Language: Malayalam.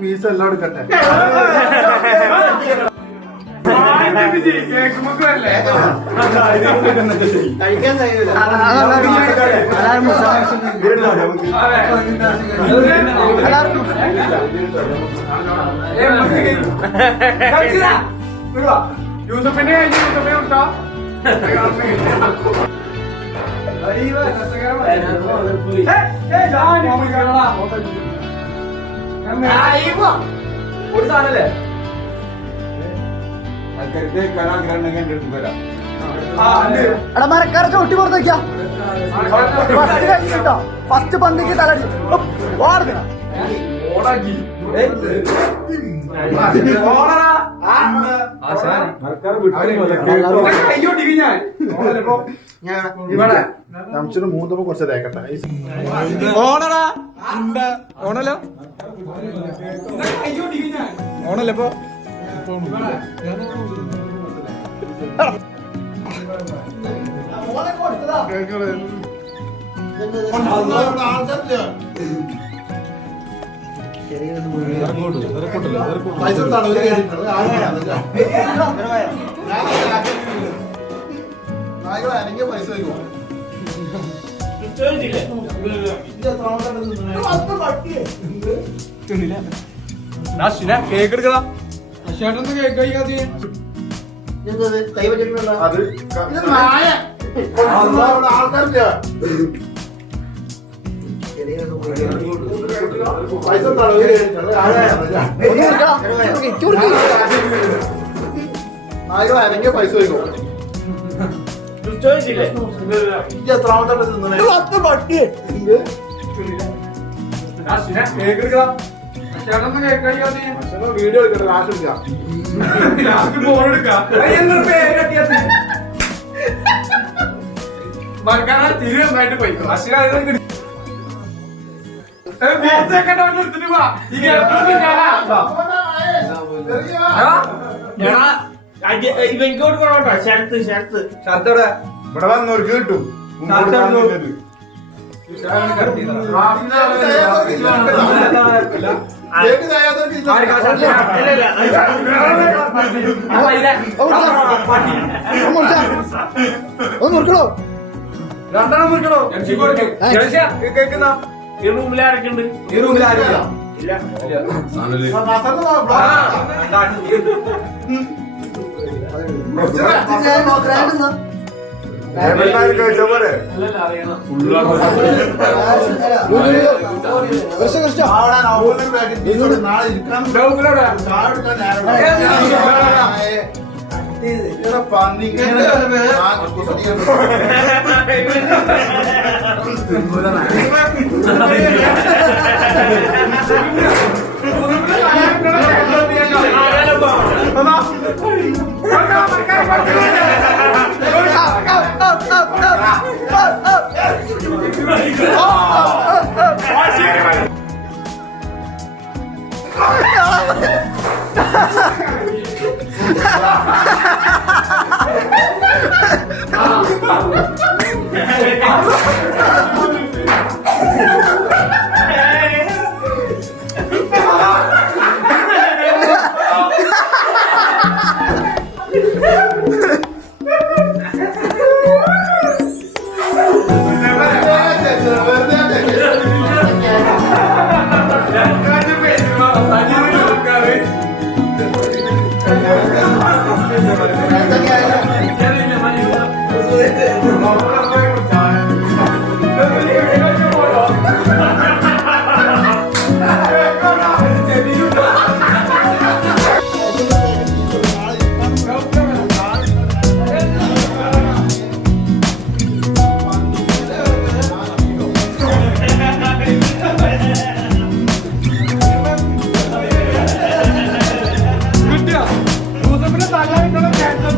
പീസ് എല്ലാം എടുക്കട്ടെ. യൂസഫിന്റെ കഴിഞ്ഞ് യൂസഫിനെ വിട്ടോ. ഒരു സാധനല്ലേ എടാ മരക്കാരെ ചവിട്ടി പുറത്തേക്കാ. ഫസ്റ്റ് കഴിച്ചിട്ടോ, ഫസ്റ്റ് പന്തിക്ക് തലടി ഓടുക. മൂന്നപ്പോ കുറച്ച് തേക്കട്ടെ. ഓണടാ ഓണല്ലോ ഓണല്ലേ ഇപ്പൊ പൈസ കേക്ക് എടുക്കടാ. കേക്ക് കഴിക്കാതെ ആൾക്കാർക്ക് പൈസ പൈസ വയ്ക്കും. എത്രാമത്തെ കേക്ക് എടുക്കടാ. കേക്ക് കഴിക്കാതെ വീഡിയോ എടുക്കട്ടെ. ലാസ്റ്റ് എടുക്കാം. ഫോൺ എടുക്കാം. മറക്കാനാ തിരി നന്നായിട്ട് പോയിക്കോ. ഇവൻക്ക് കൊടുക്കണോട്ടോ ഷർട്ട് ഷർട്ട് ഷർട്ടോടെ ഇവിടെ വന്നവർക്ക് കിട്ടും. രണ്ടെണ്ണം മുറിക്കണോ? കേൾക്കുന്ന ഈ റൂമിൽ ആരൊക്കെയുണ്ട്? ഈ റൂമിൽ ആരില്ല. ഇല്ല യൂസഫിനെ തല്ലാനുള്ള ചാൻസ്